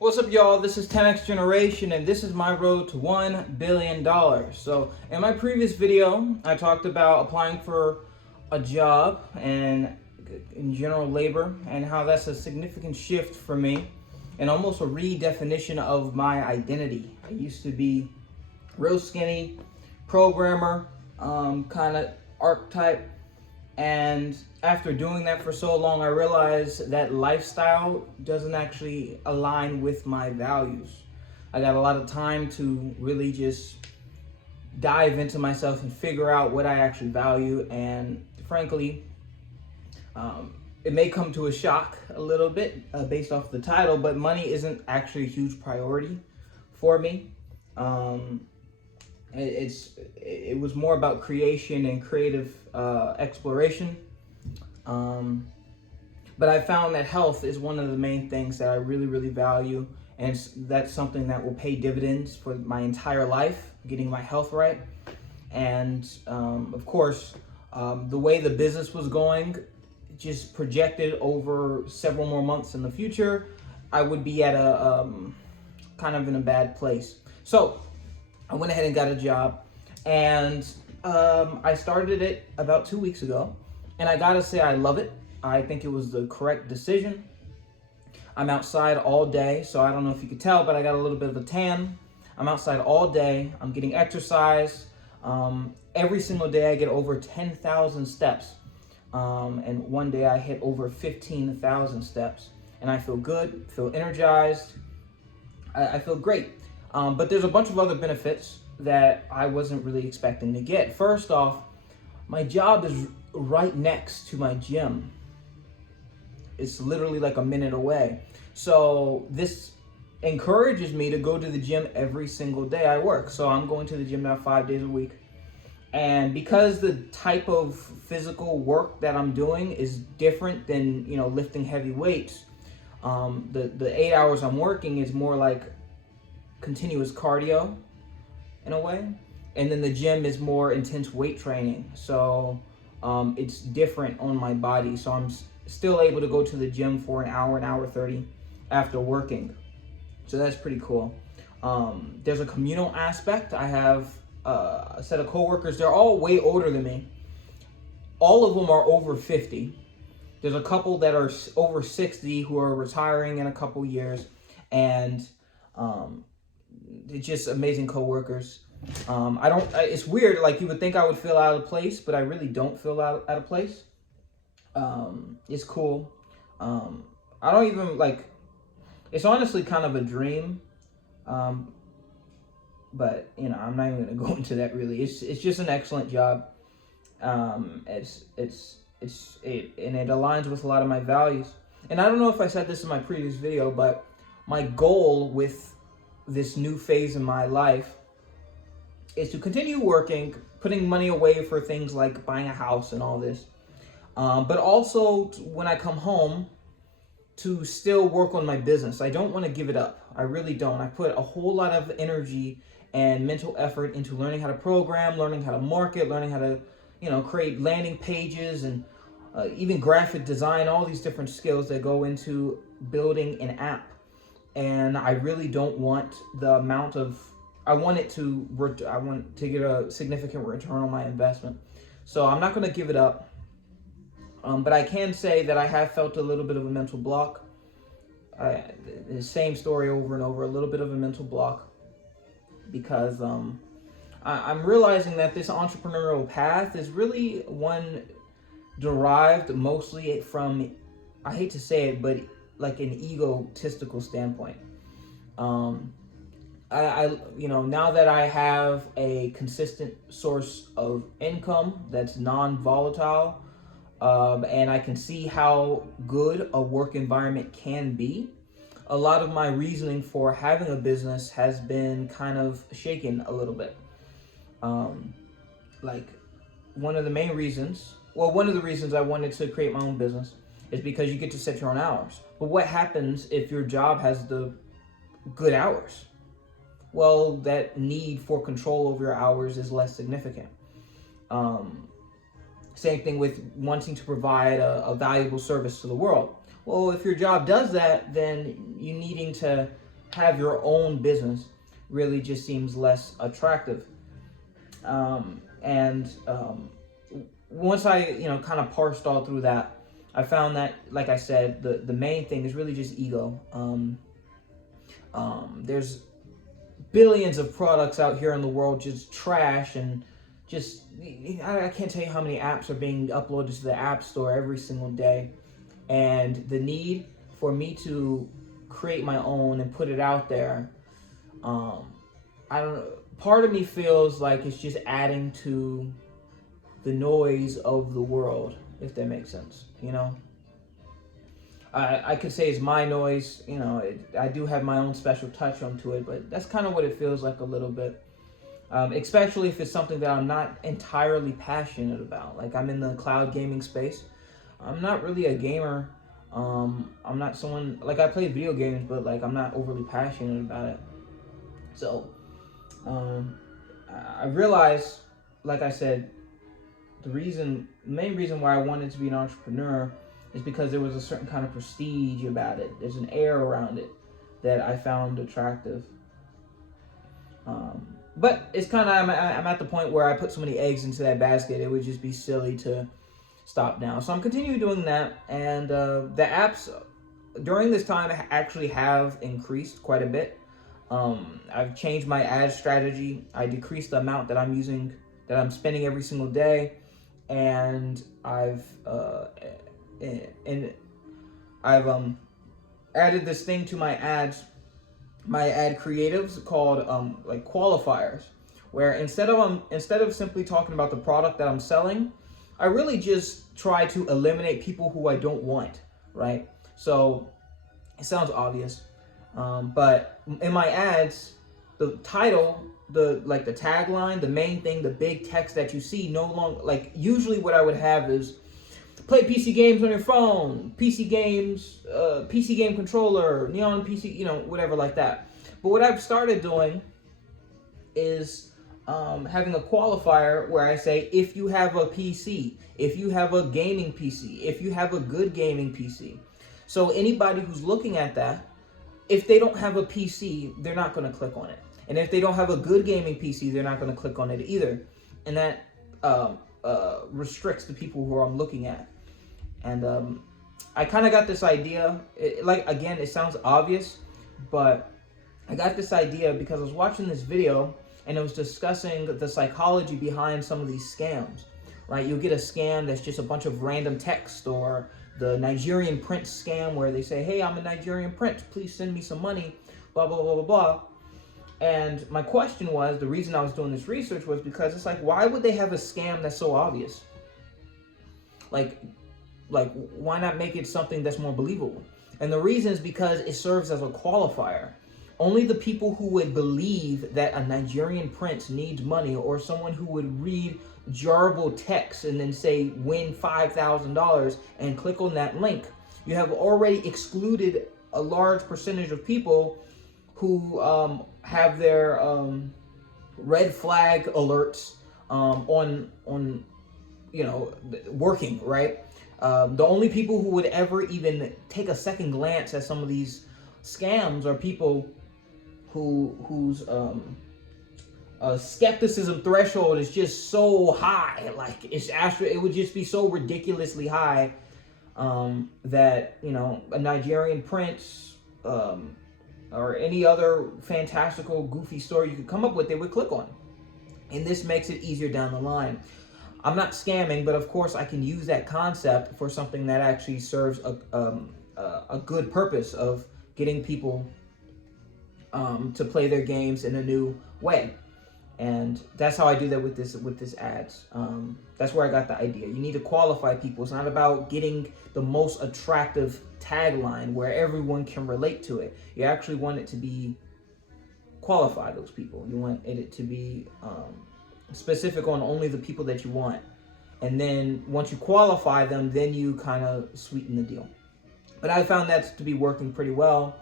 What's up, y'all? This is 10X Generation, and this is my road to $1 billion. So, in my previous video, I talked about applying for a job and in general labor, and how that's a significant shift for me and almost a redefinition of my identity. I used to be real skinny, programmer, kind of archetype. And after doing that for so long, I realized that lifestyle doesn't actually align with my values. I got a lot of time to really just dive into myself and figure out what I actually value. And frankly, it may come to a shock a little bit based off the title, but money isn't actually a huge priority for me. It was more about creation and creative exploration. But I found that health is one of the main things that I really value, and that's something that will pay dividends for my entire life, getting my health right. And of course, the way the business was going, just projected over several more months in the future, I would be at a kind of in a bad place. So I went ahead and got a job, and I started it about 2 weeks ago, and I gotta say I love it. I think it was the correct decision. I'm outside all day, so I don't know if you could tell, but I got a little bit of a tan. I'm outside all day. I'm getting exercise. Every single day I get over 10,000 steps, and one day I hit over 15,000 steps, and I feel good, feel energized. I feel great. But there's a bunch of other benefits that I wasn't really expecting to get. First off, my job is right next to my gym. It's literally like a minute away. So this encourages me to go to the gym every single day I work. So I'm going to the gym now 5 days a week. And because the type of physical work that I'm doing is different than, lifting heavy weights, the 8 hours I'm working is more like continuous cardio in a way, and then the gym is more intense weight training. So it's different on my body. So I'm still able to go to the gym for an hour 30 after working. So that's pretty cool. There's a communal aspect. I have a set of coworkers. They're all way older than me. All of them are over 50. There's a couple that are over 60 who are retiring in a couple years, and it's just amazing coworkers. It's weird, like you would think I would feel out of place, but I really don't feel out of place. It's cool. I don't even it's honestly kind of a dream. But I'm not even gonna go into that really. It's just an excellent job. And it aligns with a lot of my values. And I don't know if I said this in my previous video, but my goal with this new phase in my life is to continue working, putting money away for things like buying a house and all this. But also when I come home, to still work on my business. I don't want to give it up. I really don't. I put a whole lot of energy and mental effort into learning how to program, learning how to market, learning how to, create landing pages, and even graphic design, all these different skills that go into building an app. And I really don't want the amount of, I want to get a significant return on my investment. So I'm not going to give it up. But I can say that I have felt a little bit of a mental block. The same story over and over, a little bit of a mental block, because I'm realizing that this entrepreneurial path is really one derived mostly from, I hate to say it, but like an egotistical standpoint. Now that I have a consistent source of income that's non-volatile, and I can see how good a work environment can be, a lot of my reasoning for having a business has been kind of shaken a little bit. One of the reasons I wanted to create my own business is because you get to set your own hours. But what happens if your job has the good hours? Well, that need for control over your hours is less significant. Same thing with wanting to provide a valuable service to the world. Well, if your job does that, then you needing to have your own business really just seems less attractive. And once I, kind of parsed all through that, I found that, like I said, the main thing is really just ego. There's billions of products out here in the world just trash, and just I can't tell you how many apps are being uploaded to the App Store every single day. And the need for me to create my own and put it out there, I don't know, part of me feels like it's just adding to the noise of the world, if that makes sense. I could say it's my noise. I do have my own special touch onto it, but that's kind of what it feels like a little bit. Especially if it's something that I'm not entirely passionate about. Like, I'm in the cloud gaming space. I'm not really a gamer. I'm not someone, like, I play video games, but like I'm not overly passionate about it. So I realized, like I said, the main reason why I wanted to be an entrepreneur is because there was a certain kind of prestige about it. There's an air around it that I found attractive. But it's kind of, I'm at the point where I put so many eggs into that basket, it would just be silly to stop now. So I'm continuing doing that, and the apps during this time actually have increased quite a bit. I've changed my ad strategy. I decreased the amount that I'm spending every single day, and I've added this thing to my ads, my ad creatives, called like qualifiers, where instead of simply talking about the product that I'm selling, I really just try to eliminate people who I don't want, right? So it sounds obvious, but in my ads, the title, the tagline, the main thing, the big text that you see, no longer, like, usually what I would have is play PC games on your phone, PC games, PC game controller, Neon PC, whatever like that. But what I've started doing is having a qualifier where I say, if you have a PC, if you have a gaming PC, if you have a good gaming PC. So anybody who's looking at that, if they don't have a PC, they're not going to click on it. And if they don't have a good gaming PC, they're not going to click on it either. And that restricts the people who I'm looking at. And I kind of got this idea, again, it sounds obvious, but I got this idea because I was watching this video and it was discussing the psychology behind some of these scams, right? You'll get a scam that's just a bunch of random text, or the Nigerian prince scam where they say, hey, I'm a Nigerian prince, please send me some money, blah, blah, blah, blah, blah. And my question was, the reason I was doing this research was because it's like, why would they have a scam that's so obvious? Like, why not make it something that's more believable? And the reason is because it serves as a qualifier. Only the people who would believe that a Nigerian prince needs money, or someone who would read jarbled text and then say, win $5,000 and click on that link. You have already excluded a large percentage of people who have their red flag alerts on working, right? The only people who would ever even take a second glance at some of these scams are people whose skepticism threshold is just so high. Like, it would just be so ridiculously high that a Nigerian prince or any other fantastical, goofy story you could come up with, they would click on. And this makes it easier down the line. I'm not scamming, but of course I can use that concept for something that actually serves a good purpose of getting people to play their games in a new way. And that's how I do that with this ads. That's where I got the idea. You need to qualify people. It's not about getting the most attractive tagline where everyone can relate to it. You actually want it to be qualify those people. You want it to be specific on only the people that you want. And then once you qualify them, then you kind of sweeten the deal. But I found that to be working pretty well.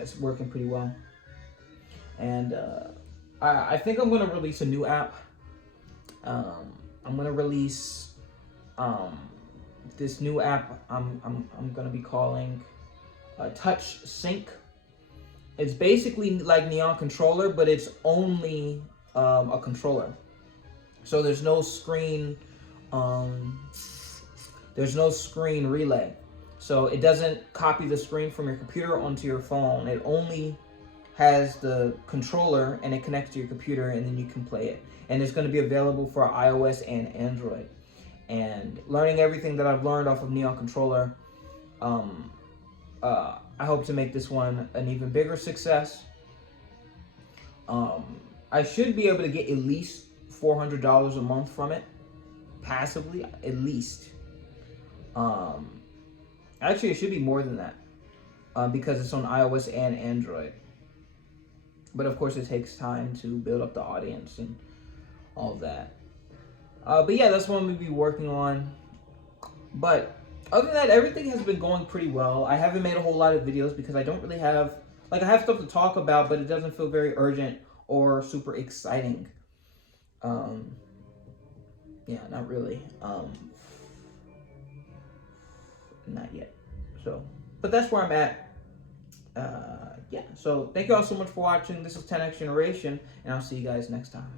It's working pretty well. And I think I'm going to release a new app. I'm going to release this new app I'm gonna be calling Touch Sync. It's basically like Neon Controller, but it's only a controller. So there's no screen relay. So it doesn't copy the screen from your computer onto your phone. It only has the controller and it connects to your computer, and then you can play it. And it's going to be available for iOS and Android. And learning everything that I've learned off of Neon Controller, I hope to make this one an even bigger success. I should be able to get at least $400 a month from it, passively, at least. Actually, it should be more than that, because it's on iOS and Android. But of course, it takes time to build up the audience and all of that. But yeah, that's what I'm gonna be working on. But other than that, everything has been going pretty well. I haven't made a whole lot of videos because I don't really have, like, I have stuff to talk about, but it doesn't feel very urgent or super exciting. Yeah, not really. Not yet. So, but that's where I'm at. Yeah, so thank you all so much for watching. This is 10X Generation, and I'll see you guys next time.